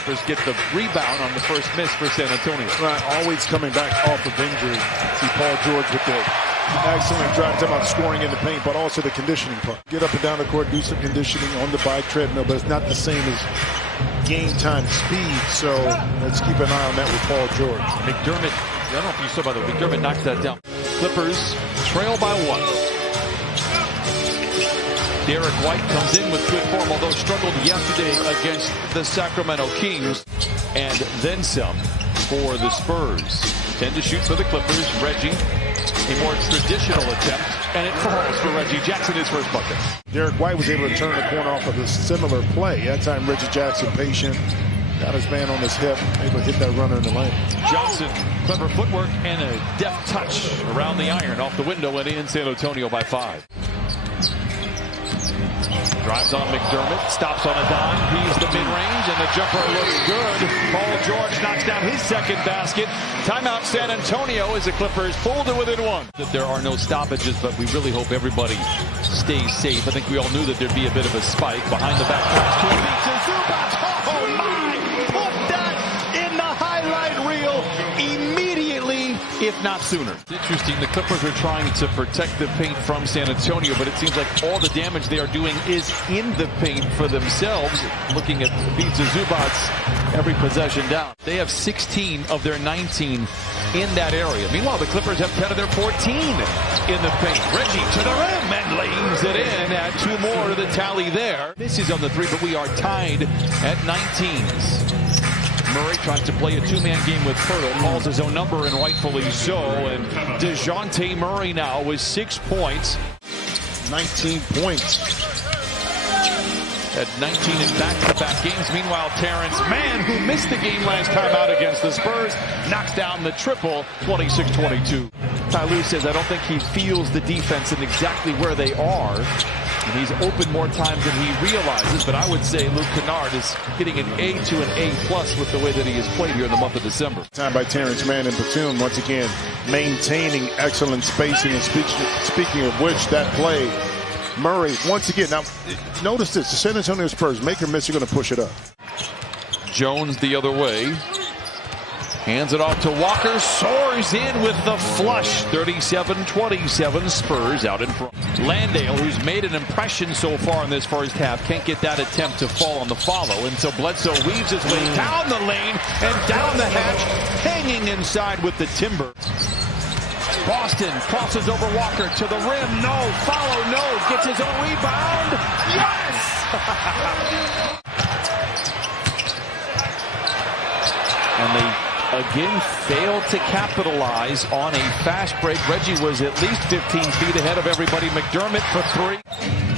Clippers get the rebound on the first miss for San Antonio. Right, always coming back off of injury. See Paul George with the excellent drive time out scoring in the paint, but also the conditioning part. Get up and down the court, do some conditioning on the bike treadmill, but it's not the same as game time speed. So let's keep an eye on that with Paul George. McDermott, I don't know if you saw, by the way, McDermott knocked that down. Clippers trail by 1. Derek White comes in with good form, although struggled yesterday against the Sacramento Kings, and then some for the Spurs. 10 to shoot for the Clippers. Reggie, a more traditional attempt, and it falls for Reggie Jackson, his first bucket. Derek White was able to turn the corner off of a similar play. That time Reggie Jackson patient, got his man on his hip, able to hit that runner in the lane. Johnson, clever footwork and a deft touch around the iron, off the window and in. San Antonio by 5. Drives on McDermott, stops on a dime, heaves the mid-range, and the jumper looks good. Paul George knocks down his second basket. Timeout San Antonio as the Clippers pulled it within 1. There are no stoppages, but we really hope everybody stays safe. I think we all knew that there'd be a bit of a spike behind the back pass to Zubac. Oh my! Put that in the highlight reel immediately, if not sooner. It's interesting, the Clippers are trying to protect the paint from San Antonio, but it seems like all the damage they are doing is in the paint for themselves. Looking at Pizza Zubac's every possession down. They have 16 of their 19 in that area. Meanwhile, the Clippers have 10 of their 14 in the paint. Reggie to the rim and lays it in. Add 2 more to the tally there. This is on the 3, but we are tied at 19s. Murray tries to play a 2-man game with Pirtle, calls his own number, and rightfully so. And DeJounte Murray now with 6 points. 19 points. At 19 in back-to-back games. Meanwhile, Terrence Mann, who missed the game last time out against the Spurs, knocks down the triple, 26-22. Ty Lue says, I don't think he feels the defense and exactly where they are. And he's open more times than he realizes, but I would say Luke Kennard is getting an A to an A+ with the way that he has played here in the month of December. Time by Terrence Mann and Batum, once again, maintaining excellent spacing. And speaking of which, that play, Murray, once again, now notice this, the San Antonio Spurs, make or miss, are going to push it up. Jones the other way. Hands it off to Walker, soars in with the flush. 37-27, Spurs out in front. Landale, who's made an impression so far in this first half, can't get that attempt to fall on the follow until Bledsoe weaves his way down the lane and down the hatch, hanging inside with the timber. Boston crosses over Walker to the rim. No, follow, no, gets his own rebound. Yes! And they again failed to capitalize on a fast break. Reggie was at least 15 feet ahead of everybody. McDermott for 3.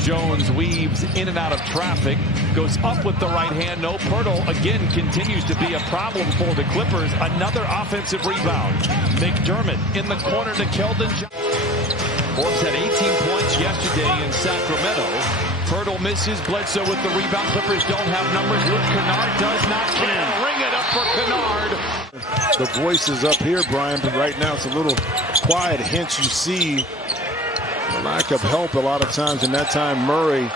Jones weaves in and out of traffic, goes up with the right hand. No, Pirtle again continues to be a problem for the Clippers. Another offensive rebound. McDermott in the corner to Keldon. Forbes had 18 points yesterday in Sacramento. Pirtle misses. Bledsoe with the rebound. Clippers don't have numbers. Luke Kennard does not can. Ring it up for Kennard. The voice is up here, Brian, but right now it's a little quiet. Hence you see the lack of help a lot of times. And that time Murray,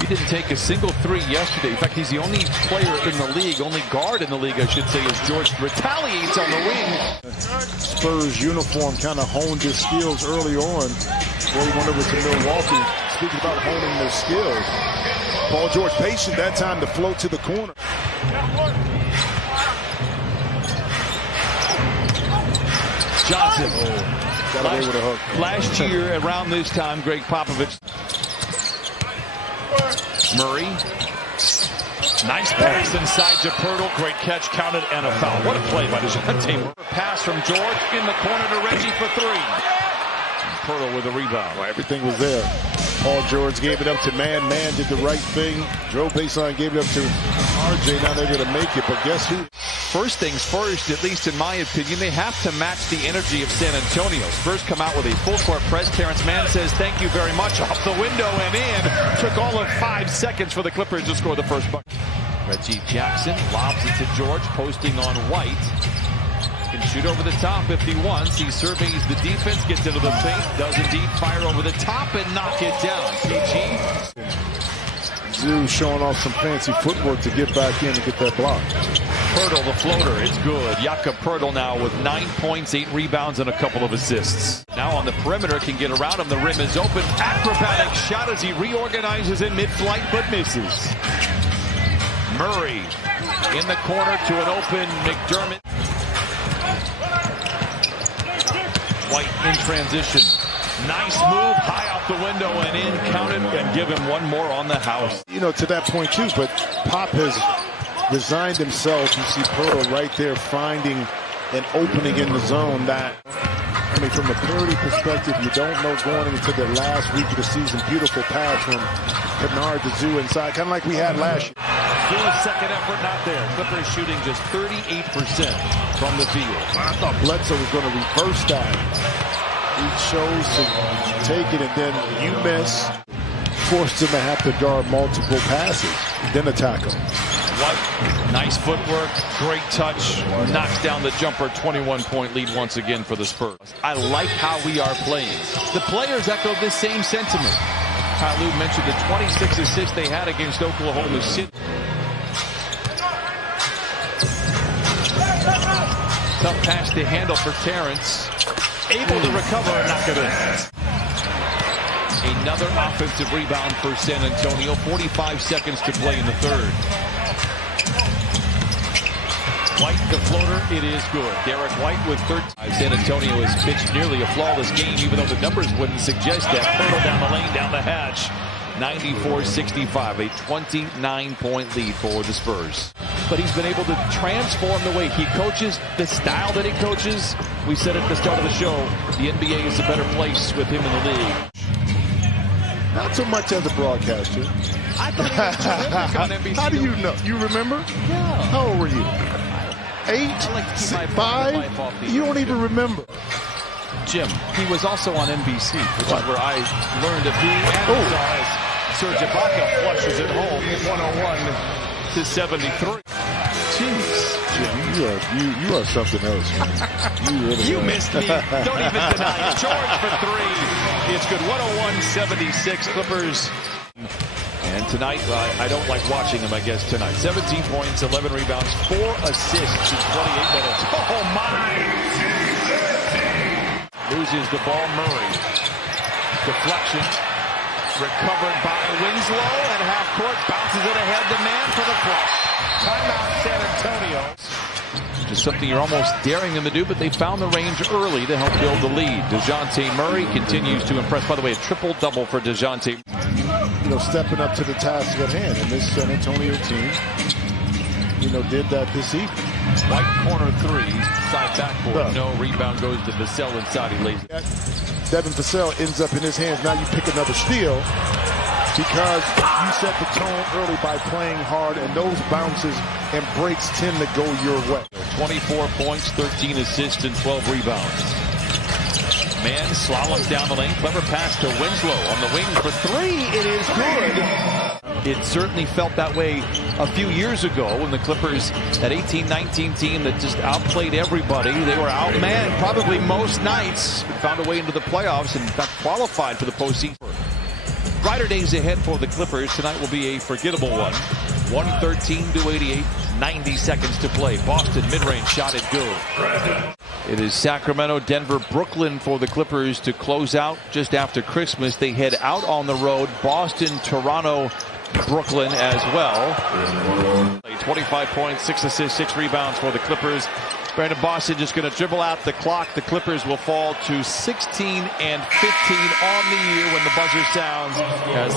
he didn't take a single 3 yesterday. In fact, he's the only player in the league, only guard in the league, I should say, as George retaliates on the wing. Spurs uniform kind of honed his skills early on before he went over to Milwaukee. Speaking about honing their skills, Paul George patient that time to float to the corner. Johnson. Got away with a hook. Last year around this time, Greg Popovich. Murray. Nice pass inside to Pirtle. Great catch, counted, and a foul. What a play by DeJounte Murray. Pass from George in the corner to Reggie for 3. Pirtle with a rebound. Well, everything was there. Paul George gave it up to Mann. Mann did the right thing. Drove baseline, gave it up to RJ. Now they're going to make it. But guess who? First things first, at least in my opinion, they have to match the energy of San Antonio. Spurs come out with a full-court press. Terrence Mann says, thank you very much, off the window and in. Took all of 5 seconds for the Clippers to score the first bucket. Reggie Jackson lobs it to George, posting on White. Can shoot over the top if he wants. He surveys the defense, gets into the paint, does indeed fire over the top and knock it down. PG. Zoo showing off some fancy footwork to get back in and get that block. Pirtle, the floater, is good. Jakob Pirtle now with 9 points, 8 rebounds, and a couple of assists. Now on the perimeter, can get around him. The rim is open. Acrobatic shot as he reorganizes in mid-flight, but misses. Murray in the corner to an open McDermott. White in transition. Nice move, high off the window and in, counted, and give him one more on the house. You know, to that point too, but Pop has resigned himself. You see Pirtle right there finding an opening in the zone that, I mean, from a parity perspective, you don't know going into the last week of the season. Beautiful pass from Kennard to Zoo inside, kind of like we had last year. Zoo's second effort not there. Clippers shooting just 38% from the field. I thought Bledsoe was going to reverse that. He chose to take it, and then you miss. Forced him to have to guard multiple passes, then attack him. White, nice footwork, great touch, knocks down the jumper, 21-point lead once again for the Spurs. I like how we are playing. The players echo this same sentiment. Kyle Lue mentioned the 26 assists they had against Oklahoma City. Tough pass to handle for Terrence. Able to recover and knock it in. Another offensive rebound for San Antonio. 45 seconds to play in the third. White, the floater, it is good. Derek White with 13. San Antonio has pitched nearly a flawless game, even though the numbers wouldn't suggest that. Pirtle down the lane, down the hatch. 94-65, a 29-point lead for the Spurs. But he's been able to transform the way he coaches, the style that he coaches. We said at the start of the show, the NBA is a better place with him in the league. Not so much as a broadcaster. I thought he was terrific on NBC. How do you know? You remember? Yeah. How old were you? 8? Like 5? You don't even remember. Jim, he was also on NBC, which is where I learned of he and as Serge Ibaka flushes it home, 101-73. Jeez, Jim, you are something else. You really you missed me. Don't even deny it. George for 3. It's good. 101-76 Clippers. And tonight, I don't like watching him, I guess, tonight. 17 points, 11 rebounds, 4 assists in 28 minutes. Oh, my! Loses the ball, Murray. Deflection. Recovered by Winslow, and half court bounces it ahead to man for the flush. Timeout, San Antonio. Just something you're almost daring them to do, but they found the range early to help build the lead. DeJounte Murray continues to impress. By the way, a triple-double for DeJounte. You know, stepping up to the task at hand, and this San Antonio team, you know, did that this evening. White corner 3, side backboard. No, rebound goes to Vassell inside. He lays it. Devin Vassell ends up in his hands. Now you pick another steal because you set the tone early by playing hard, and those bounces and breaks tend to go your way. 24 points, 13 assists, and 12 rebounds. Man slaloms down the lane. Clever pass to Winslow on the wing for 3. It is good. It certainly felt that way a few years ago when the Clippers, that 18-19 team that just outplayed everybody. They were outmanned probably most nights, but found a way into the playoffs and got qualified for the postseason. Brighter days ahead for the Clippers. Tonight will be a forgettable one. 113-88, 90 seconds to play. Boston mid-range shot it good. It is Sacramento, Denver, Brooklyn for the Clippers to close out just after Christmas. They head out on the road. Boston, Toronto, Brooklyn as well. 25 points, 6 assists, 6 rebounds for the Clippers. Brandon Boston just going to dribble out the clock. The Clippers will fall to 16-15 on the year when the buzzer sounds as